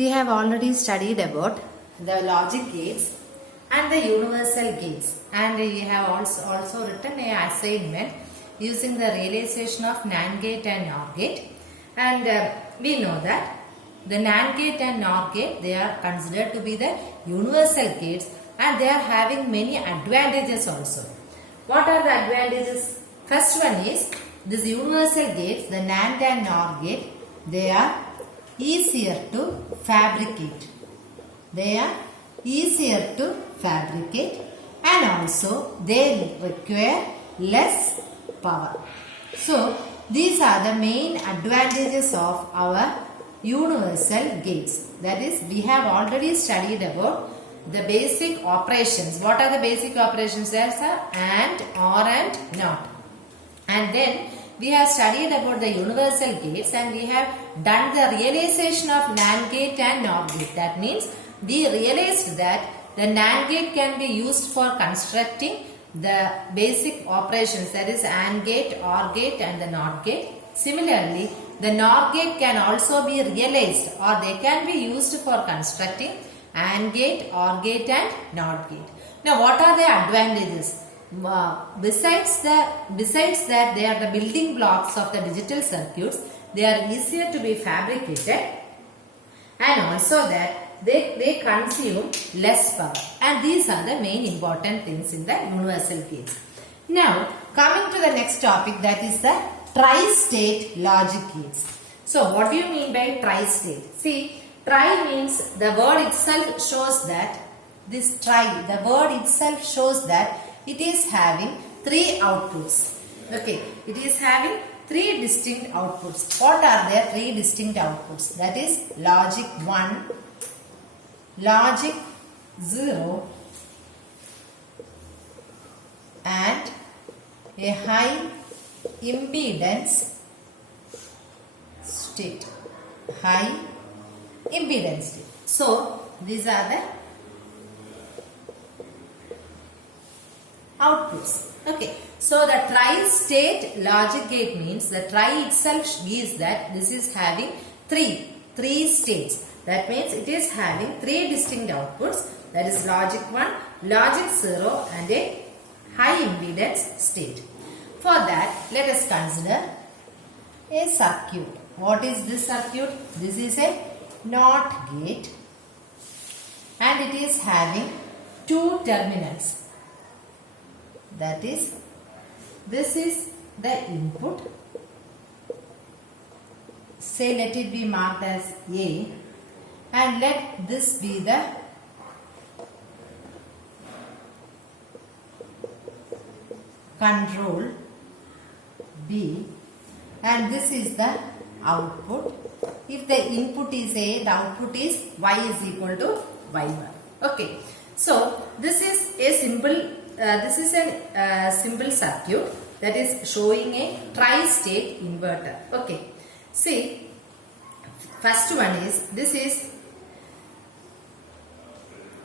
We have already studied about the logic gates and the universal gates, and we have also written an assignment using the realization of NAND gate and NOR gate. And we know that the NAND gate and NOR gate, they are considered to be the universal gates, and they are having many advantages also. What are the advantages? First one is these universal gates, the NAND and NOR gate, they are easier to fabricate. They are easier to fabricate, and also they require less power. So these are the main advantages of our universal gates. That is, we have already studied about the basic operations. What are the basic operations? There are AND, OR and NOT. And then we have studied about the universal gates, and we have done the realization of NAND gate and NOR gate. That means we realized that the NAND gate can be used for constructing the basic operations, that is AND gate, OR gate and the NOT gate. Similarly, the NOR gate can also be realized, or they can be used for constructing AND gate, OR gate and NOT gate. Now what are the advantages? Besides that they are the building blocks of the digital circuits, they are easier to be fabricated, and also that they consume less power, and these are the main important things in the universal gates. Now coming to the next topic, that is the Tristate Logic Gates. So what do you mean by tri-state? See, tri means the word itself shows that the word itself shows that it is having three outputs. Okay, it is having three distinct outputs. What are their three distinct outputs? That is logic 1, logic 0 and a high impedance state. High impedance state. So these are the outputs. Okay, so the tri-state logic gate means the tri itself gives that this is having three states. That means it is having three distinct outputs, that is logic 1, logic 0 and a high impedance state. For that, let us consider a circuit. What is this circuit? This is a NOT gate, and it is having two terminals. That is, this is the input. Say let it be marked as A, and let this be the control B, and this is the output. If the input is A, the output is Y is equal to Y1. Okay, so this is a simple simple circuit that is showing a tri-state inverter. Okay, see, first one is, this is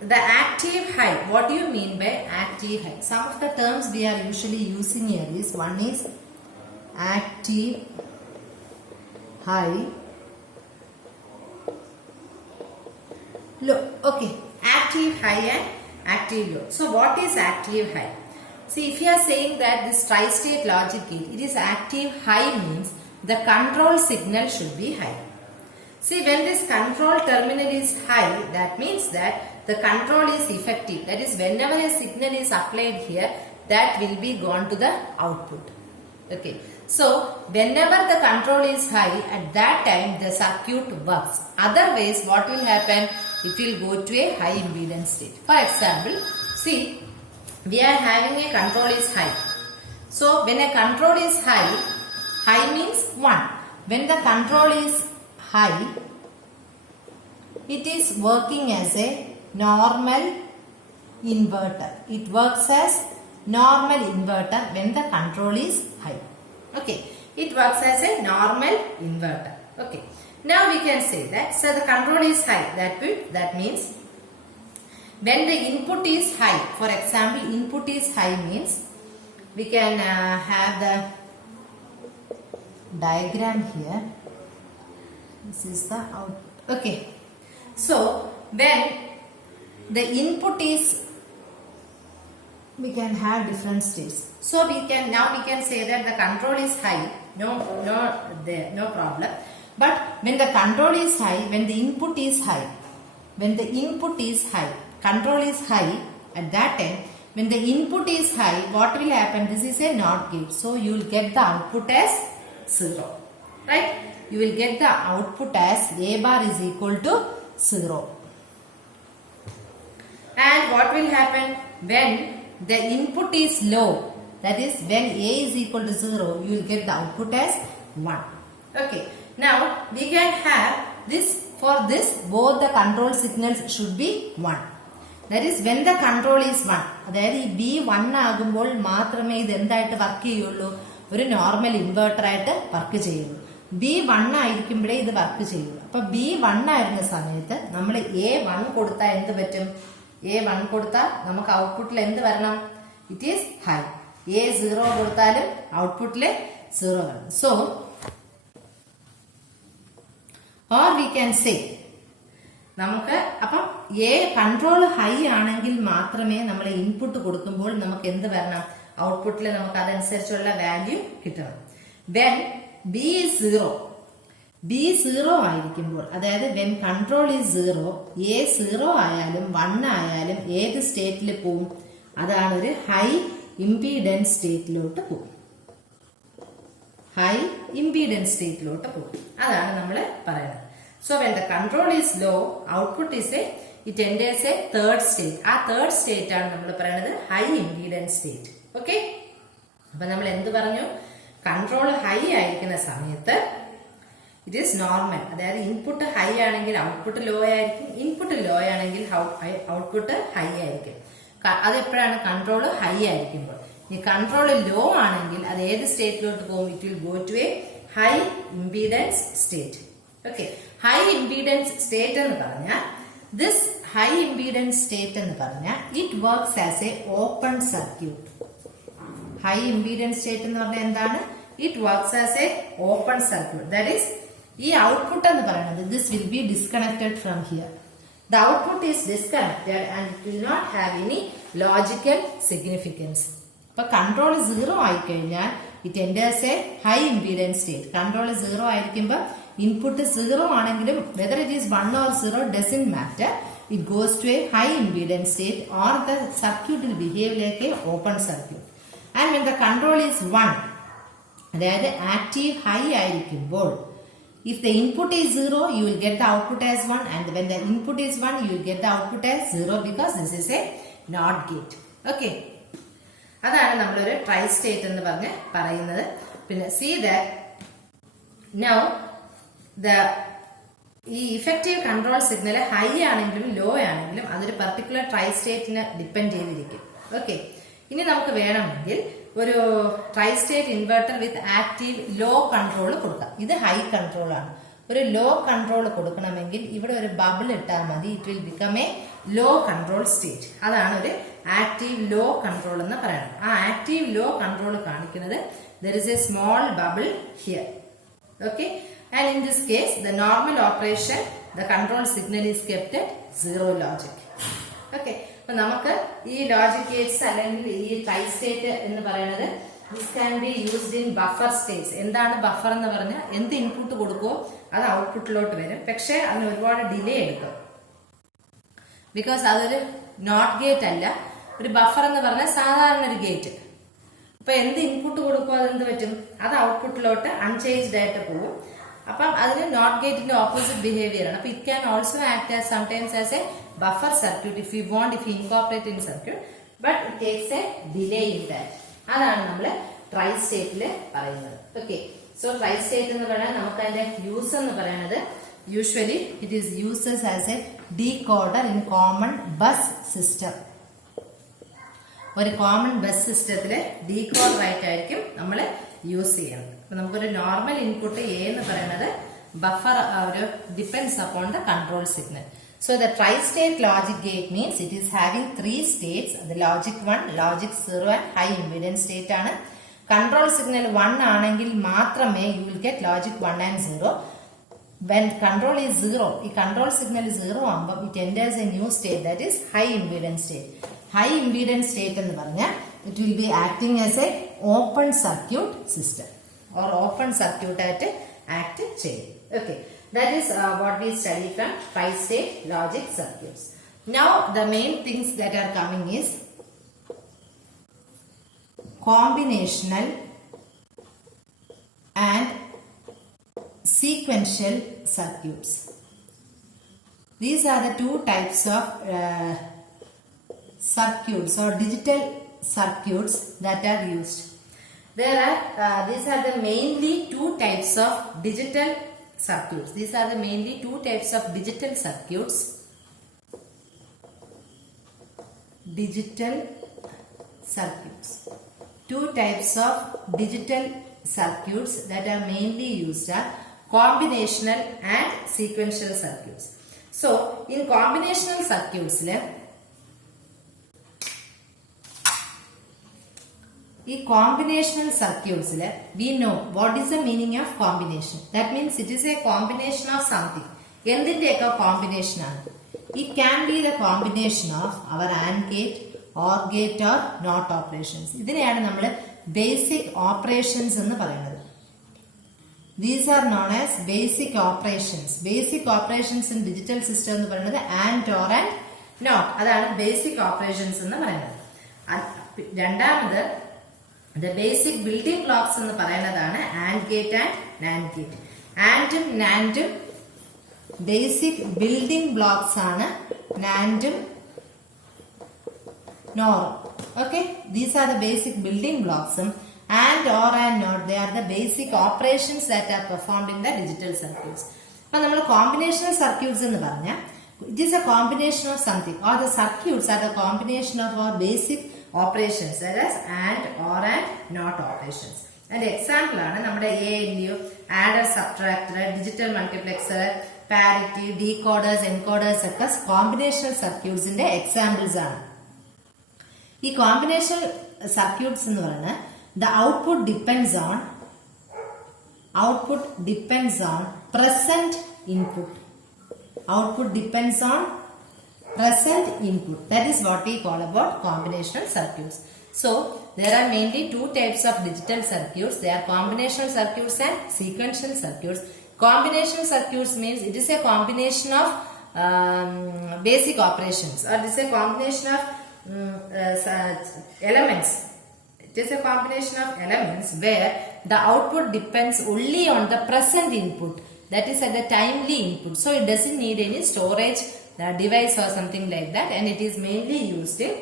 the active high. What do you mean by active high? Some of the terms we are usually using here is, one is active high, low. Okay, active high and active low. So what is active high? See, if you are saying that this tri-state logic gate, it is active high means the control signal should be high. See, when this control terminal is high, that means that the control is effective. That is, whenever a signal is applied here, that will be gone to the output. Okay. So, whenever the control is high, at that time the circuit works. Otherwise, what will happen? It will go to a high impedance state. For example, see, we are having a control is high. So, when a control is high, high means 1. When the control is high, it is working as a normal inverter. It works as normal inverter when the control is high. Okay, it works as a normal inverter. Okay, now we can say that, so the control is high. That means when the input is high, for example, input is high means we can have the diagram here. This is the output. Okay, So when the input is, we can have different states. So we can say that the control is high, no problem. But when the control is high, when the input is high, control is high, at that time when the input is high, what will happen? This is a NOT gate, so you will get the output as 0, right? You will get the output as A bar is equal to 0. And what will happen when the input is low, that is when A is equal to 0, you will get the output as 1. Okay, now we can have this. For this, both the control signals should be 1. That is when the control is 1. അതായത് ഈ B 1 ആകുമ്പോൾ മാത്രമേ ഇത് എന്തായിട്ട് work ചെയ്യുള്ളൂ, ഒരു normal inverter ആയിട്ട് work ചെയ്യുള്ളൂ. ബി 1 ആയിരിക്കുമ്പോഴേ ഇത് വർക്ക് ചെയ്യുള്ളൂ. അപ്പൊ ബി 1 ആയിരുന്ന സമയത്ത് നമ്മൾ എ 1 കൊടുത്താൽ എന്ത് പറ്റും? എ 1 കൊടുത്താൽ നമുക്ക് ഔട്ട്പുട്ടിൽ എന്ത് വരണം? It is high. എ 0 കൊടുത്താലും ഔട്ട്പുട്ടിൽ 0 വരണം. So or we can say നമുക്ക് അപ്പം എ കൺട്രോൾ ഹൈ ആണെങ്കിൽ മാത്രമേ നമ്മൾ ഇൻപുട്ട് കൊടുക്കുമ്പോൾ നമുക്ക് എന്ത് വരണം? ഔട്ട്പുട്ടിൽ നമുക്ക് അതനുസരിച്ചുള്ള വാല്യൂ കിട്ടണം. വെൻ ബി 0 ആയിരിക്കുമ്പോൾ, അതായത് വെൻ കൺട്രോൾ ഈസ് 0, എ 0 ആയാലും 1 ആയാലും ഏത് സ്റ്റേറ്റിൽ പോവും? അതാണ് ഒരു ഹൈ ഇംപീഡൻസ് സ്റ്റേറ്റിലോട്ട് പോകും. ഹൈ ഇംപീഡൻസ് സ്റ്റേറ്റിലോട്ട് പോകും. അതാണ് നമ്മൾ പറയുന്നത്. So when the control is low, output is it enters a third state. ആ third state ആണ് നമ്മൾ പറയുന്നത് ഹൈ ഇംപീഡൻസ് സ്റ്റേറ്റ്. ഓക്കെ, അപ്പൊ നമ്മൾ എന്ത് പറഞ്ഞു? കൺട്രോൾ ഹൈ ആയിരിക്കുന്ന സമയത്ത് ഇറ്റ് ഈസ് നോർമൽ, അതായത് ഇൻപുട്ട് ഹൈ ആണെങ്കിൽ ഔട്ട്പുട്ട് ലോ ആയിരിക്കും, ഇൻപുട്ട് ലോ ആണെങ്കിൽ ഔട്ട്പുട്ട് ഹൈ ആയിരിക്കും. അതെപ്പോഴാണ്? കൺട്രോൾ ഹൈ ആയിരിക്കുമ്പോൾ. ഈ കൺട്രോൾ ലോ ആണെങ്കിൽ അത് ഏത് സ്റ്റേറ്റിലോട്ട് പോകും? It will go to a high impedance state. Okay, high impedance state എന്ന് പറഞ്ഞാൽ ദിസ് ഹൈ ഇംപീഡൻസ് സ്റ്റേറ്റ് എന്ന് പറഞ്ഞാൽ it works as a open circuit. High impedance state എന്ന് പറഞ്ഞാൽ എന്താണ്? It works as a open circuit. That is ഈ output എന്ന് പറയുന്നത് this will be disconnected from here. The output is disconnected and it will not have any logical significance. But control 0 ആയിക്കഴിഞ്ഞാൽ it enters a high impedance state. Control 0 ആയിരിക്കുമ്പോൾ input 0 ആണെങ്കിലും whether it is 1 or 0 doesn't matter. It goes to a high impedance state or the circuit will behave like a open circuit. And when the control is 1, അതായത് active high ആയിരിക്കുമ്പോൾ if the input is 0, you will get the output as 1, and when the input is 1, you will get the output as 0 because this is a NOT gate. Okay, അതാണ് നമ്മളൊരു tri state എന്ന് പറഞ്ഞ് പറയുന്നത്. പിന്നെ see that now ഈ effective control signal high ആണെങ്കിലും law ആണെങ്കിലും അതൊരു പർട്ടിക്കുലർ ട്രൈ സ്റ്റേറ്റിനെ ഡിപ്പെൻഡ് ചെയ്തിരിക്കും. ഓക്കെ, ഇനി നമുക്ക് വേണമെങ്കിൽ ഒരു ട്രൈ സ്റ്റേറ്റ് ഇൻവെർട്ടർ വിത്ത് ആക്റ്റീവ് ലോ കൺട്രോൾ കൊടുക്കാം. ഇത് ഹൈ കൺട്രോൾ ആണ്. ഒരു ലോ കൺട്രോൾ കൊടുക്കണമെങ്കിൽ ഇവിടെ ഒരു ബബിൾ ഇട്ടാൽ മതി. It will become a low control state. അതാണ് ഒരു ആക്റ്റീവ് ലോ കൺട്രോൾ എന്ന് പറയുന്നത്. ആ ആക്റ്റീവ് ലോ കൺട്രോൾ കാണിക്കുന്നത് there is a small bubble here. Okay, and in this case the normal operation, the control signal is kept at 0 logic. Okay, അപ്പൊ നമുക്ക് ഈ logic Gates അല്ലെങ്കിൽ ഈ ട്രൈ സ്റ്റേറ്റ് എന്ന് പറയുന്നത് this can be used in buffer States. എന്താണ് buffer എന്ന് പറഞ്ഞാൽ എന്ത് ഇൻപുട്ട് കൊടുക്കുമോ അത് ഔട്ട്പുട്ടിലോട്ട് വരും. പക്ഷെ അതിന് ഒരുപാട് ഡിലേ എടുക്കും. ബിക്കോസ് അതൊരു നോട്ട് ഗേറ്റ് അല്ല. ഒരു ബഫർ എന്ന് പറഞ്ഞാൽ സാധാരണ ഒരു ഗേറ്റ്. അപ്പൊ എന്ത് ഇൻപുട്ട് കൊടുക്കുമോ അതെന്ത് പറ്റും? അത് ഔട്ട്പുട്ടിലോട്ട് അൺചേഞ്ച്ഡ് ആയിട്ട് പോകും. അപ്പം അതിന് നോട്ട് ഗേറ്റിന്റെ ഓപ്പോസിറ്റ് ബിഹേവിയർ ആണ്. അപ്പൊ it can also act as sometimes as A buffer circuit if you want, if you incorporate in circuit, but it takes a delay in that. അതാണ് നമ്മൾ ട്രൈ സ്റ്റേറ്റിൽ പറയുന്നത്. ഓക്കെ, സോ ട്രൈ സ്റ്റേറ്റ് എന്ന് പറഞ്ഞാൽ നമുക്ക് അതിന്റെ യൂസ് എന്ന് പറയുന്നത് usually it is uses as A decoder in common bus system. ഒരു കോമൺ ബസ് സിസ്റ്റത്തില് ഡീകോഡർ ആയിട്ടായിരിക്കും നമ്മൾ യൂസ് ചെയ്യുന്നത്. അപ്പൊ നമുക്കൊരു നോർമൽ ഇൻപുട്ട് എ എന്ന് പറയുന്നത് ബഫർ ഒരു depends upon the control signal. So the tri-state logic gate means it is having 3 states, the logic 1, logic 0 and high impedance state ആണ്. Control signal 1 ആണെങ്കിൽ മാത്രമേ you will get logic 1 and 0. when control is 0, the control signal is 0 it enters a new state, that is high impedance state. High impedance state ennu parnja it will be acting as a open circuit system or open circuit aayittu act cheyum. Okay, that is what we study from Tristate Logic Circuits. Now the main things that are coming is combinational and sequential circuits. These are the two types of circuits or digital circuits that are used. There are these are the mainly two types of digital circuits. These are the mainly two types of digital circuits. Digital circuits. Two types of digital circuits that are mainly used are combinational and sequential circuits. So in combinational circuits we know what is the meaning of combination. That means it is a combination of something. Endinteka combination aanu. It can be the combination of our AND gate, OR gate or NOT operations. ഇതിനെയാണ് നമ്മൾ basic operations എന്ന് പറയുന്നത്. These are known as basic operations. Basic operations in digital system എന്ന് പറയുന്നത് AND, OR and NOT. അതാണ് basic operations എന്ന് പറയുന്നത്. രണ്ടാമത് the basic building blocks എന്ന് പറയുന്നതാണ് AND gate and NAND gate. ANDും NANDും basic building blocks ആണ്. NANDും NOR. Okay, these are the basic building blocks. AND, OR and NOT, they are the basic operations that are performed in the digital circuits. Now, we combinational circuits in the it is a combination of something, or the circuits are the combination of our basic operations, that is AND, OR and NOT operations. And example are ALU, adder, subtractor, digital multiplexer, parity, decoders, encoders, etc. Combinational circuits in the examples are. The combinational circuits in the output depends on present input. Output depends on present input. That is what we call about combinational circuits. So there are mainly two types of digital circuits. They are combinational circuits and sequential circuits. Combinational circuits means it is a combination of basic operations, or it is a combination of elements. It is a combination of elements where the output depends only on the present input, that is at the timely input. So it doesn't need any storage device or something like that, and it is mainly used in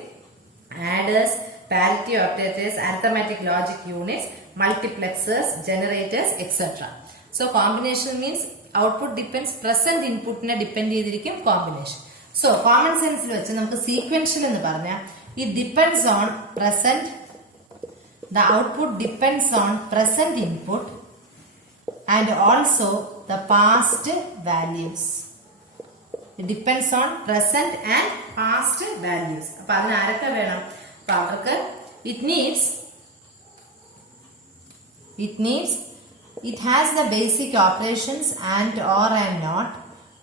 adders, parity operators, arithmetic logic units, multiplexers, generators, etc. So combination means output depends present input ne depend ചെയ്തിരിക്കും combination. So common sense വെച്ച് നമുക്ക് sequential എന്ന് പറഞ്ഞാൽ it depends on present, the output depends on present input and also the past values. It depends on present and past values. അപ്പോൾ അതിന് ആരൊക്കെ വേണം? അപ്പോൾ അവർക്ക് it has the basic operations AND, OR and NOT,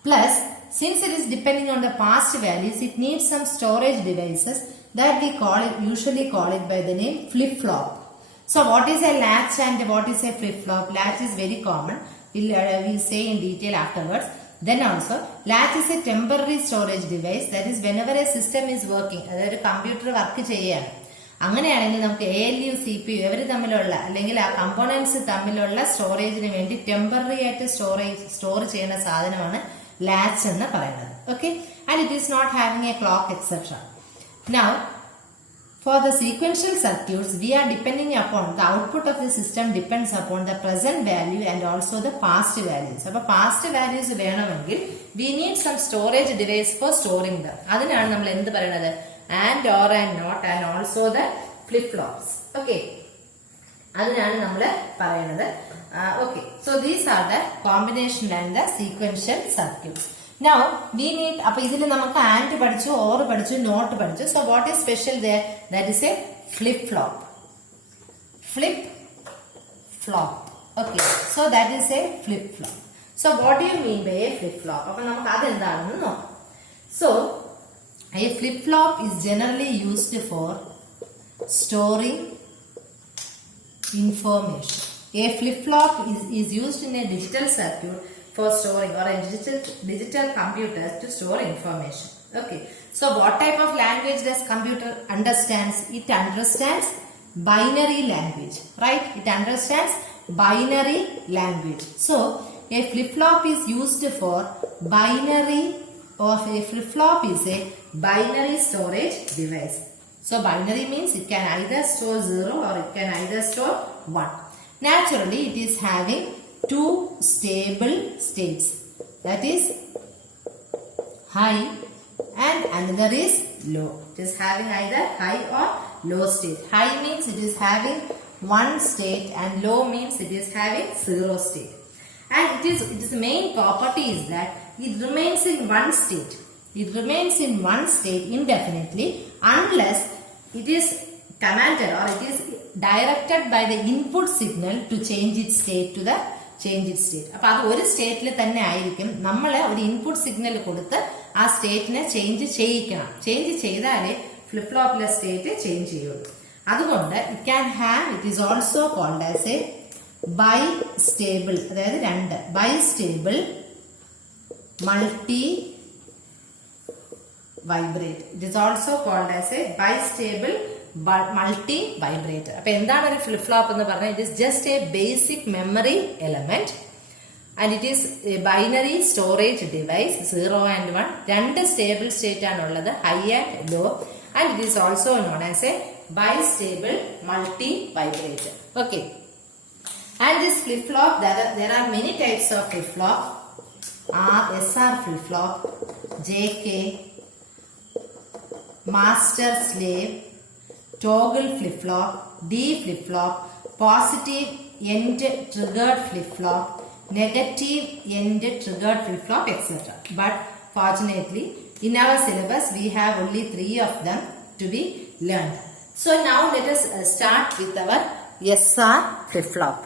plus since it is depending on the past values, it needs some storage devices that we usually call it by the name flip-flop. So what is a latch and what is a flip-flop? Latch is very common. We'll say in detail afterwards. Then also, latch is a temporary storage device, that is whenever a system is working, അതായത് computer work ചെയ്യുകയാണ്, അങ്ങനെയാണെങ്കിൽ നമുക്ക് ALU, CPU ഇവർ തമ്മിലുള്ള അല്ലെങ്കിൽ ആ components തമ്മിലുള്ള സ്റ്റോറേജിന് വേണ്ടി ടെമ്പററി ആയിട്ട് സ്റ്റോർ ചെയ്യുന്ന സാധനമാണ് latch എന്ന് പറയുന്നത്. Okay, and it is not having a clock, etc. Now for the sequential circuits, we are depending upon the output of the system depends upon the present value and also the past values. So past values വേണമെങ്കിൽ we need some storage device for storing them. അതിനാണ് നമ്മൾ എന്ത് പറയുന്നത്? AND, OR and NOT and also the flip-flops. Okay, അതിനാണ് നമ്മൾ പറയുന്നത്. Okay, so these are the combination and the sequential circuits. Now we need, അപ്പോൾ ഇതിൽ നമുക്ക് AND പഠിച്ചു, OR പഠിച്ചു, NOT പഠിച്ചു. So what is special there? That is a flip-flop. Flip-flop. Okay, so that is a flip-flop. So what do you mean by a flip-flop? അപ്പോൾ നമുക്ക് അതെന്താണെന്ന് നോക്കാം. So a flip-flop is generally used for storing information. A flip-flop is used in a digital circuit for storing, or a digital computer to store information. Okay. So what type of language does computer understands? It understands binary language, right? It understands binary language. So a flip-flop is used for binary, or a flip-flop is a binary storage device. So binary means it can either store 0 or it can either store 1. Naturally, it is having two stable states. That is high and another is low. It is having either high or low state. High means it is having one state and low means it is having 0 state. And its main property is that it remains in one state. It remains in one state indefinitely unless it is commanded or it is directed by the input signal to change its state to the change its state. അപ്പോൾ അത് ഒരു സ്റ്റേറ്റിൽ തന്നെ ആയിരിക്കും. നമ്മൾ ഒരു input signal കൊടുത്ത് ആ സ്റ്റേറ്റിനെ ചേഞ്ച് ചെയ്യിക്കണം. ചേഞ്ച് ചെയ്താലേ ഫ്ലിപ്പ് ഫ്ലോപ്പിലെ സ്റ്റേറ്റ് ചേഞ്ച് ചെയ്യുള്ളൂ. അതുകൊണ്ട് it is also called as a bistable, അതായത് രണ്ട് bistable multi vibrate. It is also called as a bistable multi vibrator. അപ്പോൾ എന്താണ് ഒരു ഫ്ലിപ്പ് ഫ്ലോപ്പ് എന്ന് പറഞ്ഞാൽ? It is just a basic memory element and it is a binary storage device 0 and 1. രണ്ട് stable state ആണ് ഉള്ളത്, high and low, and it is also known as a bistable multi vibrator. Okay. And this flip flop, there are many types of flip flop. SR flip flop, JK, master slave, toggle flip flop, D flip flop, positive end triggered flip flop, negative end triggered flip flop, etc. But fortunately in our syllabus we have only 3 of them to be learned. So now let us start with our SR flip flop.